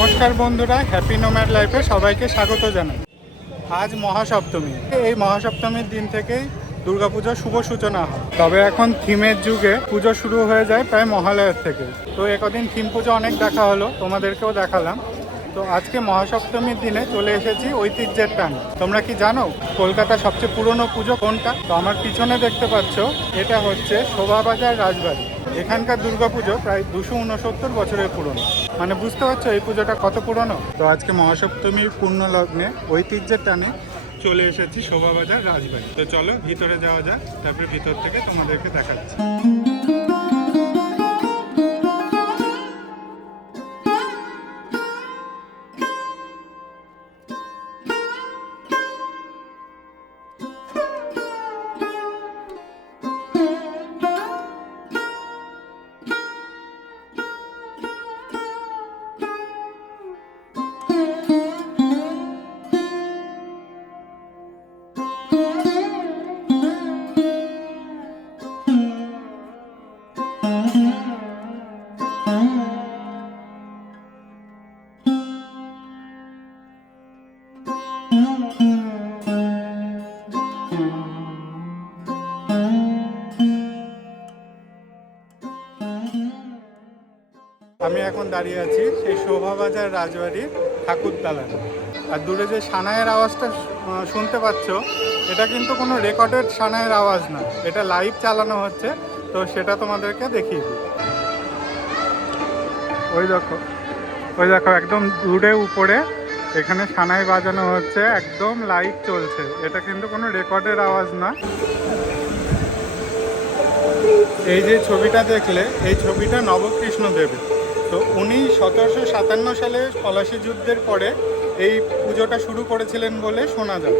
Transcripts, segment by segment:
নমস্কার বন্ধুরা happy nomad লাইফে সবাইকে স্বাগত জানাই। আজ মহাসপ্তমী। এই মহাসপ্তমীর দিন থেকেই দুর্গাপুজোর শুভ সূচনা হয়। তবে এখন থিমের যুগে পুজো শুরু হয়ে যায় প্রায় মহালয়ের থেকে। তো একদিন থিম পুজো অনেক দেখা হলো, তোমাদেরকেও দেখালাম। তো আজকে মহাসপ্তমীর দিনে চলে এসেছি ঐতিহ্যের টান। তোমরা কি জানো কলকাতার সবচেয়ে পুরনো পুজো কোনটা? তো আমার পিছনে দেখতে পাচ্ছ, এটা হচ্ছে শোভাবাজার রাজবাড়ি। এখানকার দুর্গাপুজো প্রায় দুশো উনসত্তর বছরের পুরনো। মানে বুঝতে পারছ এই পুজোটা কত পুরনো? তো আজকে মহাসপ্তমীর পূর্ণ লগ্নে ঐতিহ্যের টানে চলে এসেছি শোভাবাজার রাজবাড়ি। তো চলো ভিতরে যাওয়া যাক, তারপরে ভিতর থেকে তোমাদেরকে দেখাচ্ছি। এখন দাঁড়িয়ে আছি, সেই শোভাবাজার রাজবাড়ির ঠাকুরতলায় আর দূরে যে সানাইয়ের আওয়াজটা শুনতে পাচ্ছ, এটা কিন্তু কোনো রেকর্ডেড সানাইয়ের আওয়াজ না। এটা লাইভ চালানো হচ্ছে, তো সেটা তোমাদেরকে দেখিয়ে দিই। ওই দেখো ওই দেখো, একদম দূরে উপরে এখানে সানাই বাজানো হচ্ছে, একদম লাইভ চলছে। এটা কিন্তু কোনো রেকর্ডের আওয়াজ না। এই যে ছবিটা দেখলে, এই ছবিটা নবকৃষ্ণ দেবের। তো উনি সতেরোশো সাতান্ন সালে পলাশী যুদ্ধের পরে এই পুজোটা শুরু করেছিলেন বলে শোনা যায়।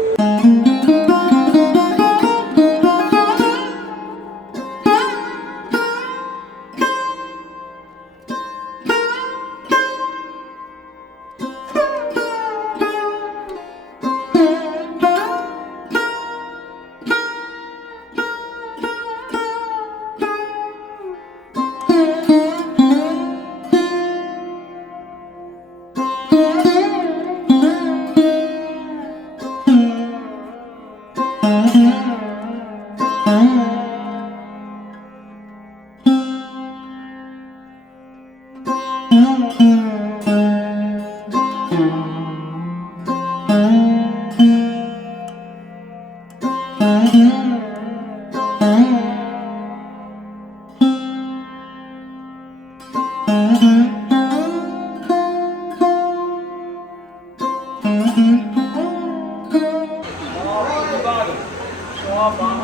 Oh.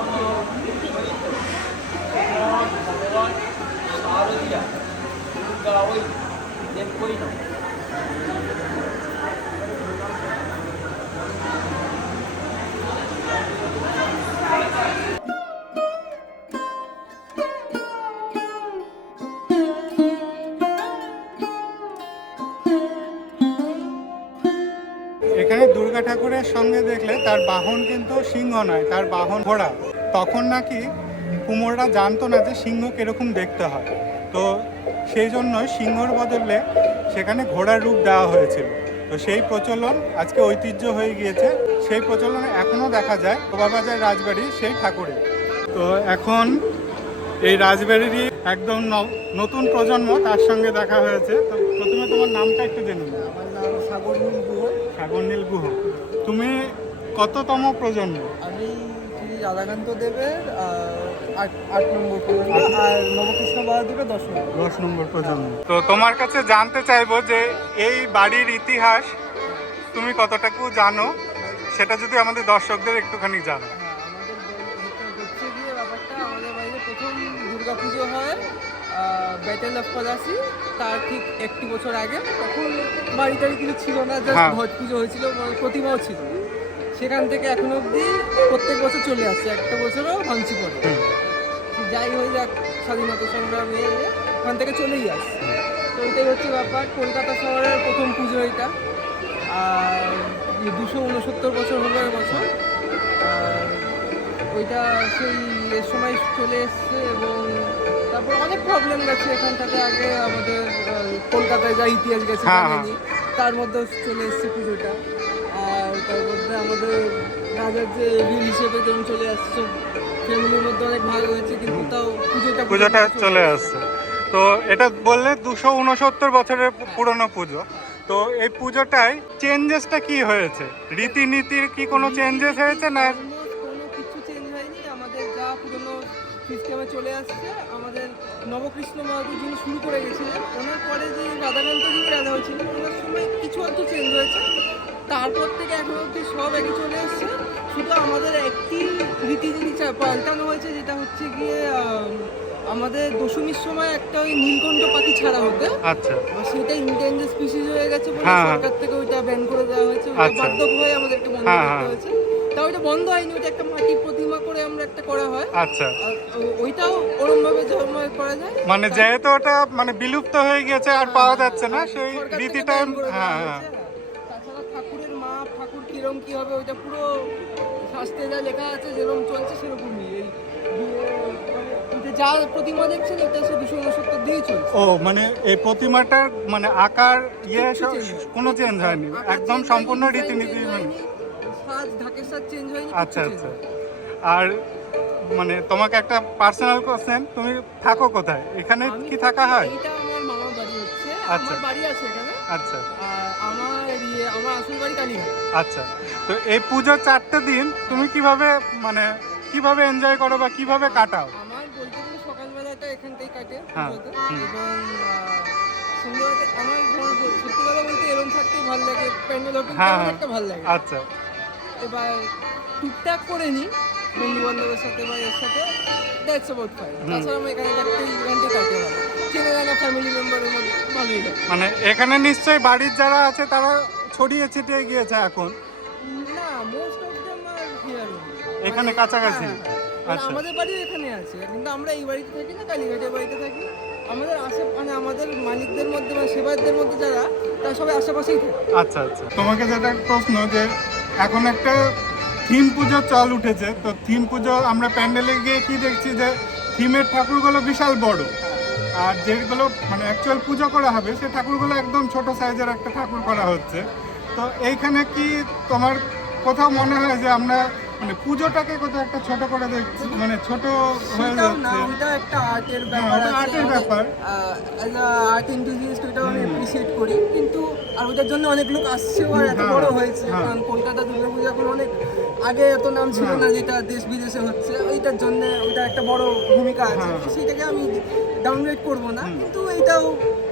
তার বাহন কিন্তু সিংহ নয় তার বাহন ঘোড়া। তখন নাকি কুমোররা জানতো না যে সিংহ কীরকম দেখতে হয়। তো সেই জন্য সিংহর বদলে সেখানে ঘোড়ার রূপ দেওয়া হয়েছিল। তো সেই প্রচলন আজকে ঐতিহ্য হয়ে গিয়েছে। সেই প্রচলন এখনও দেখা যায় বাবাজার রাজবাড়ি সেই ঠাকুরে। তো এখন এই রাজবাড়িরই একদম ন- নতুন প্রজন্ম তার সঙ্গে দেখা হয়েছে। তো প্রথমে তোমার নামটা একটু জেনে আমার নাম সাগর গুহ। সাগরনীল গুহ। তুমি কততম প্রজন্ম? আমি রাধাকান্ত দেবের আট আট নম্বর প্রজন্ম আর নবকৃষ্ণ বাহাদুরের দশ নম্বর দশ নম্বর প্রজন্ম। তো তোমার কাছে জানতে চাইব যে এই বাড়ির ইতিহাস তুমি কতটুকু জানো? সেটা যদি আমাদের দর্শকদের একটুখানি জানো। হ্যাঁ পুজো হয় ব্যাটেল অফ পলাশি তার ঠিক একটি বছর আগে। তখন বাড়িতে কিছু ছিল না জাস্ট। ভোজ পুজো হয়েছিল প্রতিমাও ছিল। সেখান থেকে এখন অবধি প্রত্যেক বছর চলে আসছে একটা বছরও ভাঙছি পড়ে। যাই হয়ে যাক স্বাধীনতা সংগ্রামে ওখান থেকে চলেই আসছে তো এটাই হচ্ছে ব্যাপার কলকাতা শহরের প্রথম পুজো এটা। আর দুশো উনসত্তর বছর হলো এবছর আর ওইটা সেই এর সময় চলে এসছে এবং তারপর অনেক প্রবলেম গেছে এখান থেকে আগে আমাদের কলকাতায় যা ইতিহাস গেছে হ্যাঁ, তার মধ্যে চলে এসছে পুজোটা। তার মধ্যে আমাদের রাজার যে রিল হিসেবে যেমন চলে আসছে ফ্যামিলির মধ্যে অনেক ভাগ হয়েছে কিন্তু তাও পুজোটা পুজোটা চলে আসছে। তো এটা বললে দুশো উনসত্তর বছরের পুরনো পুজো। তো এই পুজোটায় চেঞ্জেসটা কি হয়েছে? রীতিনীতির কি কোনো চেঞ্জেস হয়েছে না? কোনো কিছু চেঞ্জ হয়নি। আমাদের যা পুরনো সিস্টেমে চলে আসছে আমাদের নবকৃষ্ণ মহাপুর যিনি শুরু করে গেছিলেন ওনার পরে যে রাধাকান্ত যিনি রাধা হয়েছিলেন ওনার সময় কিছু একটু চেঞ্জ হয়েছে। তারপর থেকে এখন অব্দি সব একই চলে এসছে। শুধু আমাদের একটি রীতিনীতি পাল্টানো হয়েছে যেটা হচ্ছে গিয়ে আমাদের দশমীর সময় একটা ওই নীলকণ্ঠ পাখি ছাড়া হতো আচ্ছা। সেটা ইন্ডিয়ান স্পিসিস হয়ে গেছে বলে হ্যাঁ। সরকার থেকে ওইটা ব্যান করে দেওয়া হয়েছে আচ্ছা। বাধ্য হয়ে আমাদেরকে বন্ধ হ্যাঁ, করতে হ্যাঁ। হয়েছে। তা ওইটা বন্ধ হয়নি ওইটা একটা মাটির প্রতিমা করে আমরা একটা করা হয়। আচ্ছা। ওইটাও ওরম ভাবে করা যায়। মানে যেহেতু ওটা মানে বিলুপ্ত হয়ে গেছে আর পাওয়া যাচ্ছে না সেই রীতিটা হ্যাঁ হ্যাঁ। ঠাকুরের মা ঠাকুর কিরম কি হবে ওইটা পুরো শাস্ত্রে যা লেখা আছে যেরকম চলছে সেরকমই। এই মানে যা প্রতিমা দেখছেন এটা সে দুশো উনসত্তর দিয়েই চলছে। ও মানে এই প্রতিমাটার মানে আকার ইয়ে কোনো চেঞ্জ হয়নি। একদম সম্পূর্ণ রীতিনীতি মানে সাজ ঢাকের সাজ চেঞ্জ হয়নি আচ্ছা আচ্ছা। আর মানে তোমাকে একটা পার্সোনাল কোশ্চেন তুমি থাকো কোথায়? এখানে কি থাকা হয়? এইটা আমার মামার বাড়ি হচ্ছে আচ্ছা। আমার বাড়ি আছে এখানে। আচ্ছা। আমার ইয়ে আমার আসল বাড়ি কালীঘাট। আচ্ছা। তো এই পুজোর চারটে দিন তুমি কীভাবে মানে কীভাবে এনজয় করো বা কীভাবে কাটাও? আমার বলতে গেলে সকালবেলাটা এখানটাই কাটে হ্যাঁ, এবং আমার সত্যি কথা বলতে থাকতেই ভালো লাগে প্যান্ডেল ওপেন হ্যাঁ, হ্যাঁ। একটা ভালো লাগে। আচ্ছা। এবার টুকটাক করে নিই বন্ধু বান্ধবের সাথে বা এর সাথে দ্যাটস অ্যাবাউট ফাইন তাছাড়া আমি এখানে পারি চেনে জানা ফ্যামিলি মেম্বারের মধ্যে। ভালোই মানে এখানে নিশ্চয়ই বাড়ির যারা আছে তারা ছড়িয়ে ছিটিয়ে গিয়েছে এখন? না most of them are here এখানে কাছাকাছি? আচ্ছা। আমাদের বাড়ি এখানে আছে কিন্তু আমরা এই বাড়িতে থাকি না কালীঘাটের বাড়িতে থাকি। আমাদের আশে মানে আমাদের মালিকদের মধ্যে মানে সেবায়তদের মধ্যে যারা তারা সবাই আশেপাশেই থাকে। আচ্ছা আচ্ছা। তোমাকে যেটা প্রশ্ন যে এখন একটা থিম চল উঠেছে তো থিম পুজো আমরা প্যান্ডেলে গিয়ে কি দেখছি যে থিমের ঠাকুরগুলো বিশাল বড়। আর যেগুলো মানে অ্যাকচুয়াল পুজো করা হবে সে ঠাকুরগুলো একদম ছোট সাইজের একটা ঠাকুর করা হচ্ছে। তো এইখানে কি তোমার কোথাও মনে হয় যে আমরা মানে পুজোটাকে কোথাও একটা ছোট করে দেখছি মানে ছোট হয়ে যাচ্ছে? ওটা একটা আর্টের হ্যাঁ, ব্যাপার এর ব্যাপার। অ্যাজ আর্ট এনথুজিয়াস্ট ওটা আমি অ্যাপ্রিসিয়েট করি। কিন্তু আর ওইটার জন্য অনেক লোক আসছেও আর এত হ্যাঁ, বড় হয়েছে। হ্যাঁ। কারণ কলকাতা দুর্গাপূজা কোনো অনেক আগে এত নাম ছিল। না যেটা দেশ বিদেশে হচ্ছে। ওইটার জন্য ওইটা একটা বড় ভূমিকা আছে। হ্যাঁ। তো সেইটাকে আমি ডাউনগ্রেড করব না। কিন্তু এইটাও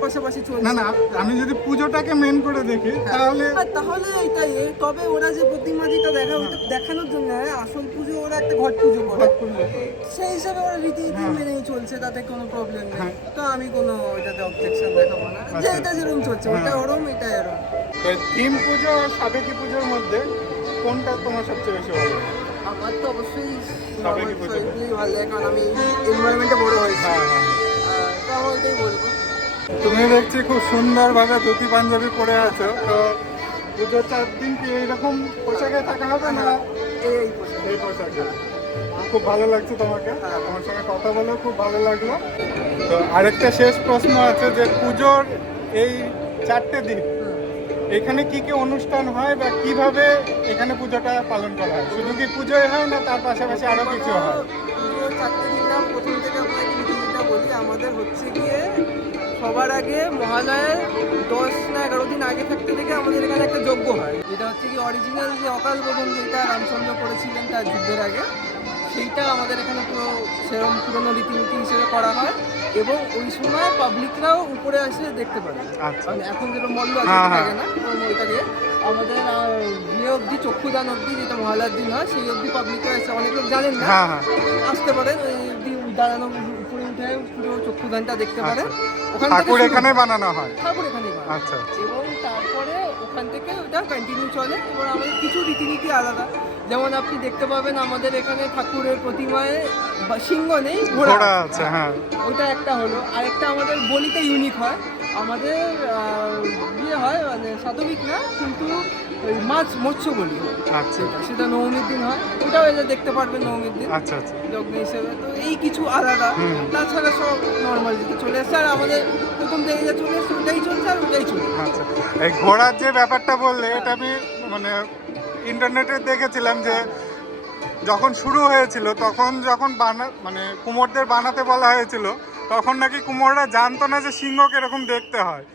পাশাপাশি চলছে। না না আমি যদি পুজোটাকে মেন করে দেখি তাহলে তাহলে এটাই। তবে ওরা যে প্রতিমা যেটা দেখা ওটা দেখানোর জন্য আসল পুজো ওরা একটা ঘট পুজো করে। সেই হিসাবে ওরা রীতিনীতি মেনেই চলছে তাতে কোনো প্রবলেম নেই। তো আমি কোনো ওইটাতে অবজেকশন দেখাবো না। যে আচ্ছা। এটা যেরকম চলছে ওটা। ওরম এটা থিম পুজো আর সাবেকি পুজোর মধ্যে কোনটা তোমার সবচেয়ে বেশি ভালো লাগে? আমার তো অবশ্যই সাবেকি পুজো। সবাইকেই ভালো লাগে কারণ আমি এনভায়রনমেন্টে বড় হয়েছি হ্যাঁ হ্যাঁ তো বলব তুমি দেখছি খুব সুন্দরভাবে ধুতি পাঞ্জাবি পরে আছো তো পুজোর চার দিন কি এইরকম পোশাকে থাকা হবে না এই এই পোশাক। খুব ভালো লাগছে তোমাকে হ্যাঁ। তোমার সঙ্গে কথা বলে খুব ভালো লাগল তো আরেকটা শেষ প্রশ্ন আছে যে পুজোর এই চারটে দিন। এখানে কি কি অনুষ্ঠান হয় বা কীভাবে এখানে পুজোটা পালন করা হয়? শুধু কি পুজোই হয় না, তার পাশাপাশি আরও কিছু হয়? প্রথম থেকে বলি। আমাদের হচ্ছে গিয়ে সবার আগে মহালয়ের দশ না এগারো দিন আগে থাকতে থেকে আমাদের এখানে একটা যজ্ঞ হয়। যেটা হচ্ছে কি অরিজিনাল যে অকাল বোধন যেটা রামচন্দ্র করেছিলেন তার যুদ্ধের আগে, সেইটা আমাদের এখানে পুরো সেরকম পুরনো রীতিনীতি হিসেবে করা হয়। এবং ওই সময় পাবলিকরাও উপরে আসে দেখতে পারে। আচ্ছা। মানে এখন যেটা মল্ল হ্যাঁ, ওটা হ্যাঁ। থাকে না। ওই ওইটাকে আমাদের ইয়ে অবধি চক্ষুদান অবধি যেটা মহালার দিন হয় সেই অবধি পাবলিকরা এসে অনেক লোক জানেন না। হ্যাঁ আসতে পারেন দাঁড়ানো উপরে উঠে পুরো চক্ষুদানটা দেখতে পারেন। ওখান থেকে আচ্ছা। ঠাকুর এখানে বানানো হয়? ঠাকুর বানায়। আচ্ছা। এবং তারপরে ওখান থেকে ওটা কন্টিনিউ চলে। এবার আমাদের কিছু রীতিনীতি আলাদা। যেমন আপনি দেখতে পাবেন আমাদের এখানে ঠাকুরের প্রতিমায় সিংহ নেই ঘোড়া ঘোড়া আছে। হ্যাঁ। ওইটা একটা হলো। আরেকটা আমাদের বলিতে ইউনিক হয়। আমাদের ইয়ে হয় মানে সাধবিক না কিন্তু ওই মাছ মৎস্য বলি। আচ্ছা। সেটা নবমীর দিন হয়। ওটাও এলে দেখতে পারবেন নবমীর দিন। আচ্ছা আচ্ছা। যজ্ঞ হিসেবে। তো এই কিছু আলাদা। তাছাড়া সব নর্মাল যেটা চলে আসছে আর আমাদের প্রথম থেকে যা চলে আসছে ওটাই চলছে আর ওটাই চলছে। আচ্ছা। এই ঘোড়ার যে ব্যাপারটা বললে এটা আমি মানে ইন্টারনেটে দেখেছিলাম যে যখন শুরু হয়েছিল তখন যখন বানা মানে কুমোরদের বানাতে বলা হয়েছিল তখন নাকি কুমোররা জানতো না যে সিংহ কীরকম দেখতে হয়।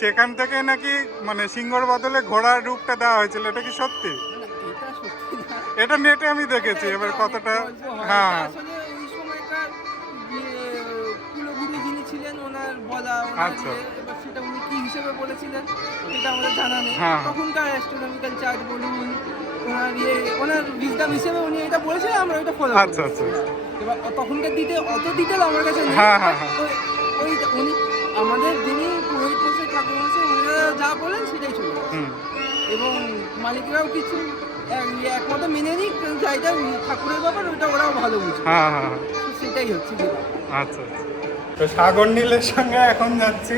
সেখান থেকে নাকি মানে সিংহর বদলে ঘোড়ার রূপটা দেওয়া হয়েছিল এটা কি সত্যি? এটা নেটে আমি দেখেছি এবার কতটা হ্যাঁ। বলা আচ্ছা। সেটা উনি কি হিসেবে বলেছিলেন সেটা আমাদের জানা নেই। হ্যাঁ। তখনকার অ্যাস্ট্রোনমিক্যাল চার্ট বলুন ওনার ইয়ে ওনার হিসেবে উনি এটা আমরা ফলো আচ্ছা, আচ্ছা। এবার তখনকার দিতে অত ডিটেল আমার কাছে নেই হ্যাঁ, হ্যাঁ, হ্যাঁ। ওই- ওই উনি আমাদের যিনি পুরোহিত ঠাকুর ওনারা যা বলেন সেটাই চলে গেছে। হুম এবং মালিকরাও কিছু এক- ইয়ে একমত মেনে ঠাকুরের ব্যাপার ওটা ওরাও ভালো হ্যাঁ হ্যাঁ হ্যাঁ। তো সেটাই হচ্ছে ব্যাপার। আচ্ছা আচ্ছা তো সাগর নীলের সঙ্গে এখন যাচ্ছি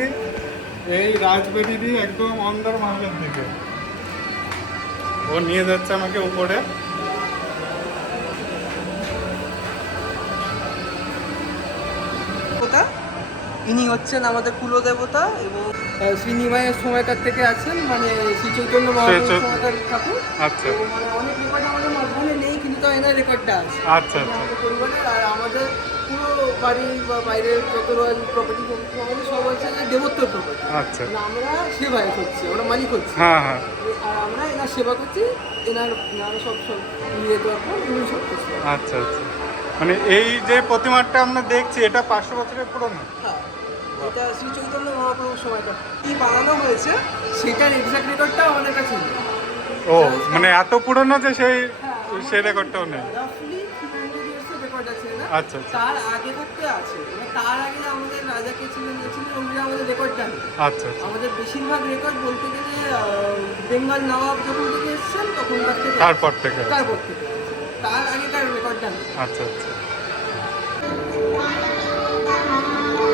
এই রাজবেরিরই একদম অন্দর মহলের দিকে ও নিয়ে যাচ্ছে আমাকে উপরে। ইনি হচ্ছেন আমাদের কুলদেবতা এবং আহ, শ্রীনিবাসের সময়কার থেকে আছেন মানে শ্রী চৈতন্য মহাপ্রভুর ঠাকুর। আচ্ছা। মানে অনেক রেকর্ড আমাদের মাধ্যমে নেই কিন্তু এনার রেকর্ডটা আছে। আচ্ছা আচ্ছা। পরিবারের আর আমাদের বাড়ি বা বাইরের যত রয়্যাল প্রপার্টি আমাদের সব হচ্ছে যে দেবত্বর প্রপার্টি আচ্ছা। মানে আমরা সেবায়ক হচ্ছি আমরা মালিক হচ্ছি। হ্যাঁ হ্যাঁ। আর আমরা এনার সেবা করছি এনার এনার সব সব ইয়ে দরকার উনি সব কিছু আচ্ছা আচ্ছা। মানে এই যে প্রতিমাটা আমরা দেখছি এটা পাঁচশো বছরের পুরনো? হ্যাঁ এটা শ্রী চৈতন্য মহাপ্রভুর সময়টা। কি বানানো হয়েছে সেটার এক্সাক্ট রেকর্ডটা আমাদের কাছে ও মানে এত পুরনো যে সেই সে রেকর্ডটাও নেই। আচ্ছা আচ্ছা। তার আগে থাকতে আছে। মানে তার আগে আমাদের রাজা কে ছিলেন যে ছিলেন ওগুলো আমাদের রেকর্ডটা নেই আচ্ছা আচ্ছা। আমাদের বেশিরভাগ রেকর্ড বলতে গেলে বেঙ্গল নবাব যখন থেকে এসেছেন তখন থেকে তারপর থেকে তারপর থেকে তার আগেকার রেকর্ডটা নেই আচ্ছা আচ্ছা।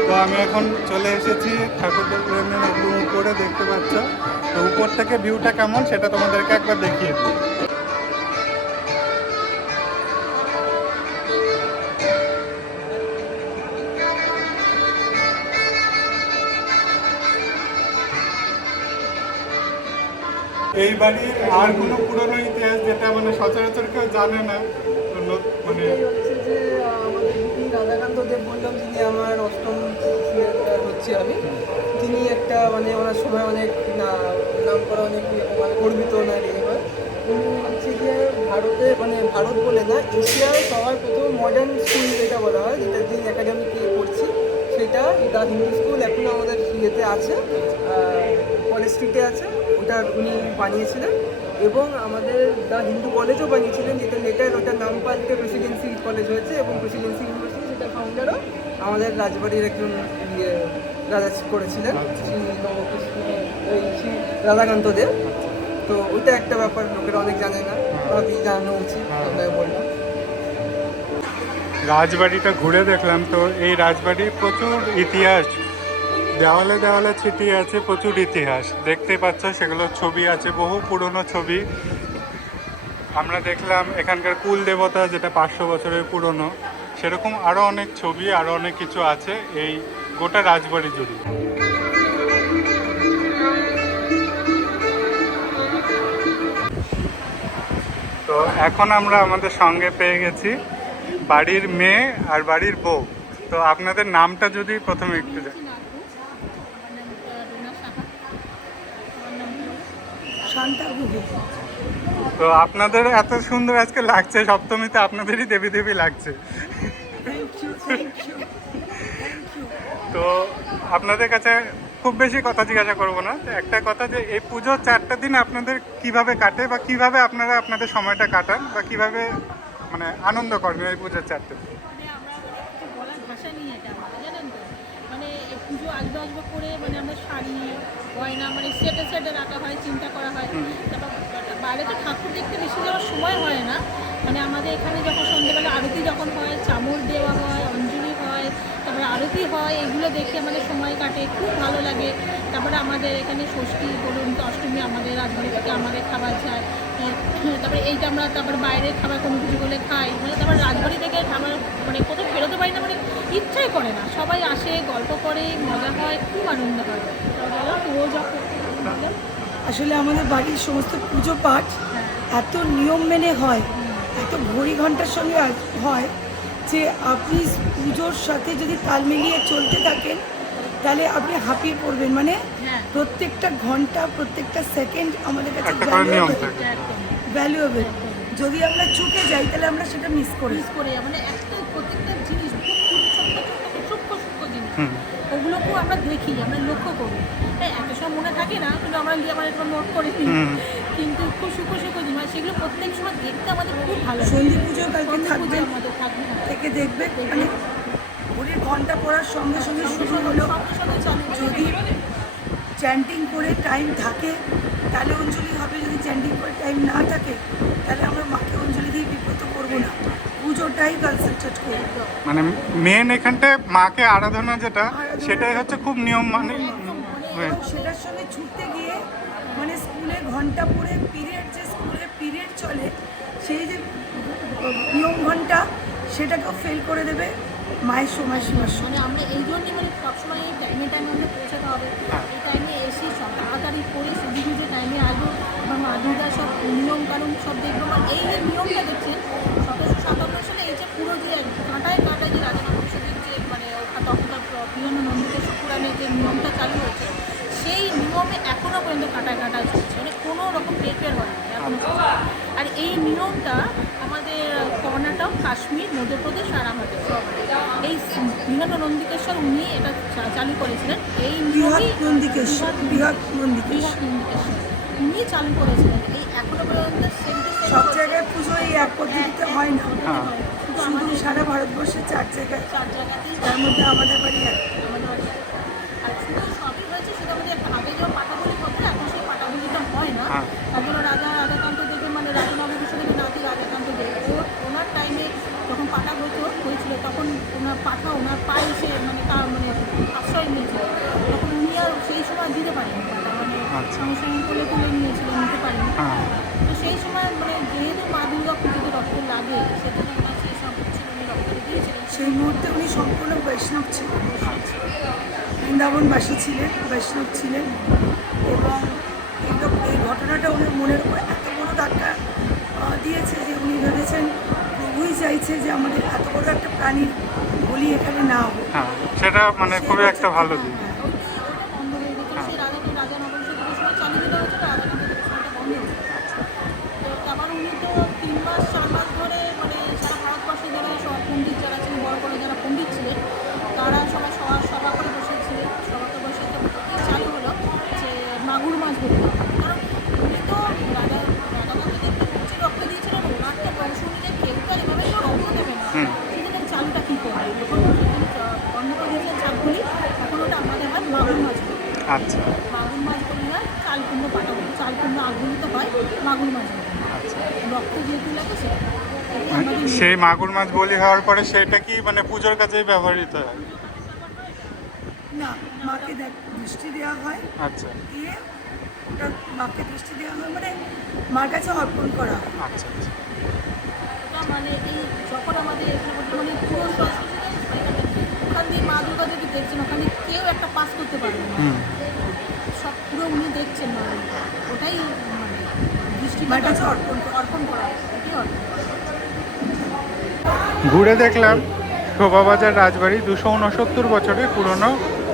তো আমি এখন চলে এসেছি ঠাকুরদের প্রেমের একদম উপরে দেখতে পাচ্ছ তো উপর থেকে ভিউটা কেমন সেটা তোমাদেরকে একবার দেখিয়ে এই বাড়ির আর কোনো পুরনো ইতিহাস যেটা মানে সচরাচর কেউ জানে না মানে রাধাকান্ত দেব বললাম, যিনি আমার অষ্টম হচ্ছে আমি। তিনি একটা মানে ওনার সময় অনেক নাম করা অনেক মানে গর্বিত ওনার ইয়ে হয়। উনি হচ্ছে যে ভারতে মানে ভারত বলে না, এশিয়ার সবার প্রথম মডার্ন স্কুল যেটা বলা হয়, যেটা যে একাডেমিক ইয়ে করছি সেটা দ্য হিন্দু স্কুল এখনও আমাদের ইয়েতে আছে কলেজ স্ট্রিটে আছে। ওটা উনি বানিয়েছিলেন এবং আমাদের দ্য হিন্দু কলেজও বানিয়েছিলেন যেটা লেটার ওটার নাম পাল্টে প্রেসিডেন্সি কলেজ হয়েছে এবং প্রেসিডেন্সি ইউনিভার্সিটি সেটা ফাউন্ডারও আমাদের রাজবাড়ির একজন ইয়ে রাজা করেছিলেন শ্রী নবকৃষ্ণ এই শ্রী রাধাকান্ত দেব। তো ওইটা একটা ব্যাপার লোকেরা অনেক জানে না ভাবি জানানো উচিত আপনাকে বললাম রাজবাড়িটা ঘুরে দেখলাম তো এই রাজবাড়ির প্রচুর ইতিহাস দেওয়ালে দেওয়ালে ছিটিয়ে আছে, প্রচুর ইতিহাস। দেখতে পাচ্ছ, সেগুলো ছবি আছে, বহু পুরনো ছবি। আমরা দেখলাম এখানকার কুল দেবতা, যেটা পাঁচশো বছরের পুরনো। সেরকম আরও অনেক ছবি আরও অনেক কিছু আছে এই গোটা রাজবাড়ি জুড়ে। তো এখন আমরা আমাদের সঙ্গে পেয়ে গেছি বাড়ির মেয়ে আর বাড়ির বউ। তো আপনাদের নামটা যদি প্রথমে একটু জানি শান্তা গুহু তো আপনাদের এত সুন্দর আজকে লাগছে সপ্তমীতে আপনাদেরই দেবী দেবী লাগছে। তো আপনাদের কাছে খুব বেশি কথা জিজ্ঞাসা করব না। তো একটা কথা যে এই পুজো চারটা দিন আপনাদের কীভাবে কাটে বা কীভাবে আপনারা আপনাদের সময়টা কাটান বা কীভাবে মানে আনন্দ করেন এই পুজোর চারটে দিন? পুজো আসবে আসবে করে মানে আমরা শাড়ি গয়না মানে সেটে সেটে রাখা হয় চিন্তা করা হয়। তারপর বাইরে তো ঠাকুর দেখতে বেশি যাওয়ার সময় হয় না। মানে আমাদের এখানে যখন সন্ধ্যেবেলা আরতি যখন হয় চামড় দেওয়া হয় অঞ্জলি হয় তারপরে আরতি হয় এগুলো দেখে আমাদের সময় কাটে খুব ভালো লাগে। তারপরে আমাদের এখানে ষষ্ঠী বলুন অষ্টমী আমাদের রাজবাড়ি থেকে আমাদের খাবার যায়। তারপরে এইটা আমরা তারপর বাইরে খাবার কোনো কিছু করলে খাই মানে তারপর রাজবাড়ি থেকে আমার মানে কোথাও বেরোতে পারি না মানে ইচ্ছাই করে না। সবাই আসে, গল্প করে, মজা হয়, খুব আনন্দ হয়। আসলে আমাদের বাড়ির সমস্ত পুজো পাঠ এত নিয়ম মেনে হয়, এত ঘড়ি ঘণ্টার সঙ্গে হয় যে আপনি পুজোর সাথে যদি তাল মিলিয়ে চলতে থাকেন তাহলে আপনি হাঁপিয়ে পড়বেন। মানে হ্যাঁ। প্রত্যেকটা ঘণ্টা প্রত্যেকটা সেকেন্ড আমাদের কাছে ভ্যালুয়েবল যদি আমরা চুকে যাই তাহলে আমরা সেটা মিস করি। মিস করে। মানে একটা প্রত্যেকটা জিনিস সূক্ষ্ম সূক্ষ্ম জিনিস। ওগুলোকেও আমরা দেখি আমরা লক্ষ্য করি। হ্যাঁ এত সময় মনে থাকে না কিন্তু আমরা গিয়ে আমরা একটু নোট করে। কিন্তু খুব সূক্ষ্ম সূক্ষ্ম জিনিস মানে সেগুলো প্রত্যেক সময় দেখতে আমাদের খুব ভালো লাগে। সন্ধি পুজো কালকে আমাদের থাকবে। হ্যাঁ। থেকে দেখবে মানে ঘড়ির ঘণ্টা পড়ার সঙ্গে সঙ্গে শুরু হলো। যদি চ্যান্টিং করে টাইম থাকে তাহলে অঞ্জলি হবে। যদি চ্যান্টিং করে টাইম না থাকে তাহলে আমরা মাকে অঞ্জলি দিয়ে বিব্রত করব না। পুজোটাই কনসেন্ট্রেট করব। মানে মেন এখানটায় মাকে আরাধনা যেটা সেটাই হচ্ছে খুব নিয়ম মানে সেটার সঙ্গে ছুটতে গিয়ে মানে স্কুলে ঘণ্টা পড়ে পিরিয়ড যে স্কুলে পিরিয়ড চলে সেই যে নিয়ম ঘণ্টা সেটাকেও ফেল করে দেবে। মায়ের সময় সীমার মানে আমরা এই জন্যই মানে সবসময় এই টাইমে টাইমে আমরা পৌঁছাতে হবে। এই টাইমে এসে সব তাড়াতাড়ি করে সুজি যে টাইমে আসব বা মা দুর্গা সব নিয়ম কানুন সব দেখব। বা এই যে নিয়মটা দেখছেন সতেরোশো সাতান্ন সালে এই যে পুরো যে কাঁটায় কাঁটায় যে রাজা নবসদের যে মানে তখনকার বিভিন্ন নন্দিকেশ পুরাণে যে নিয়মটা চালু হয়েছে, সেই নিয়মে এখনও পর্যন্ত কাঁটায় কাঁটায় চলছে মানে কোনো রকম টের হয় আর এই নিয়মটা কাশ্মীর মধ্যপ্রদেশ আর আমাদের এই বৃহৎ নন্দিকেশ্বর উনি এটা চালু করেছিলেন। এই বৃহৎ নন্দিকেশ্বর বৃহৎ নন্দিকেশ্বর উনি চালু করেছিলেন। এই এখনও পর্যন্ত সব জায়গায় পুজো এই এক পদ্ধতিতে হয় না। শুধু সারা ভারতবর্ষে চার জায়গায়। চার জায়গাতেই তার মধ্যে আমাদের বাড়ি এক আমাদের বাড়ি। আর শুধু সবই হয়েছে সেটা আমাদের একটা আগে যেমন পাটাবলি হতো এখন সেই পাটাবলিটা হয় না হ্যাঁ। তারপর রাজা রাজাকান্ত দেবের মানে রাজা নবভূষণের নাতি রাজাকান্ত দেব ওর ওনার টাইমে যখন পাটা হতো হয়েছিল তখন ওনার পাঠা ওনার পায়ে সে মানে তার মানে আশ্রয় নিয়েছিল তখন উনি আর সেই সময় দিতে পারেন পাটা মানে আচ্ছা। সঙ্গে সঙ্গে তুলে তুলে নিয়েছিলেন নিতে পারেন। হ্যাঁ। তো সেই সময় মানে যেহেতু মা দুর্গা পুজোতে রক্ত লাগে সেজন্য ওনার সেই সব উনি রক্ত দিয়েছিলেন সেই মুহূর্তে উনি সম্পূর্ণ বৈষ্ণব ছিলেন। বৃন্দাবনবাসী ছিলেন বৈষ্ণব ছিলেন এবং এই ঘটনাটা উনি মনের উপর এত বড় ধাক্কা দিয়েছে যে উনি ভেবেছেন প্রভুই চাইছে যে আমাদের এত বড় একটা প্রাণীর বলি এখানে না হোক। হ্যাঁ সেটা মানে খুবই একটা ভালো দিক ওইটা ওইটা বন্ধ হয়ে গেছে সেই রাজা রাজা নবংশ থেকে সময় চালিয়ে দেওয়া হয়েছিল রাজা নবংশ সময়টা বন্ধ হয়ে গেছে তো তারপর উনি তো তিন মাস চার মাস ধরে মানে সারা ভারতবর্ষে যারা সব পণ্ডিত যারা ছিলেন বড় বড় যারা পণ্ডিত ছিলেন তারা সবাই সভা সভা করে বসেছিলেন সভাতে বসে তো এই চালু হলো যে মাগুর মাছ ধরতে হবে। কারণ উনি তো রাজা রাজাকান্তকে যে রক্ত দিয়েছিলেন ওনার তো বংশ অনুযায়ী কেউ তো আর এভাবে কেউ রক্ত দেবে না হুম। সেখানে চালুটা কী করবে যখন বন্ধ করে দিয়েছিলেন চালগুলি এখন ওটা আমাদের হয় মাগুর মাছ বলে। আচ্ছা মাগুর মাছ বলে হয় চাল কুমড়ো পাটা বলে চাল কুমড়ো আগুলিত হয় মাগুর মাছ বলে আচ্ছা রক্ত যেহেতু লাগে সেটা এটাই মানে আমাদের সেই মাগুর মাছ বলি হওয়ার পরে সেটা কি মানে পুজোর কাজেই ব্যবহৃত হয়? না মাকে দৃষ্টি দেওয়া হয়। আচ্ছা। দিয়ে ওটা মাকে দৃষ্টি দেওয়া হয় মানে মার কাছে অর্পণ করা হয়। আচ্ছা আচ্ছা। মানে এই যখন আমাদের মানে পুরো ওখান দিয়ে মা দুর্গা যদি দেখছেন ওখানে কেউ একটা পাস করতে পারবে না। সব পুরো উনি দেখছেন না ওটাই মানে দৃষ্টি কাছে অর্পণ করা। অর্পণ করা ওটাই অর্পণ ঘুরে দেখলাম শোভাবাজার রাজবাড়ি দুশো উনসত্তর বছরের পুরনো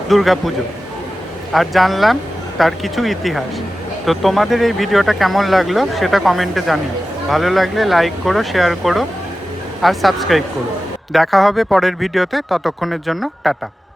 দুর্গাপুজো। আর জানলাম তার কিছু ইতিহাস। তো তোমাদের এই ভিডিওটা কেমন লাগল সেটা কমেন্টে জানিও। ভালো লাগলে লাইক করো, শেয়ার করো আর সাবস্ক্রাইব করো। দেখা হবে পরের ভিডিওতে। ততক্ষণের জন্য টাটা।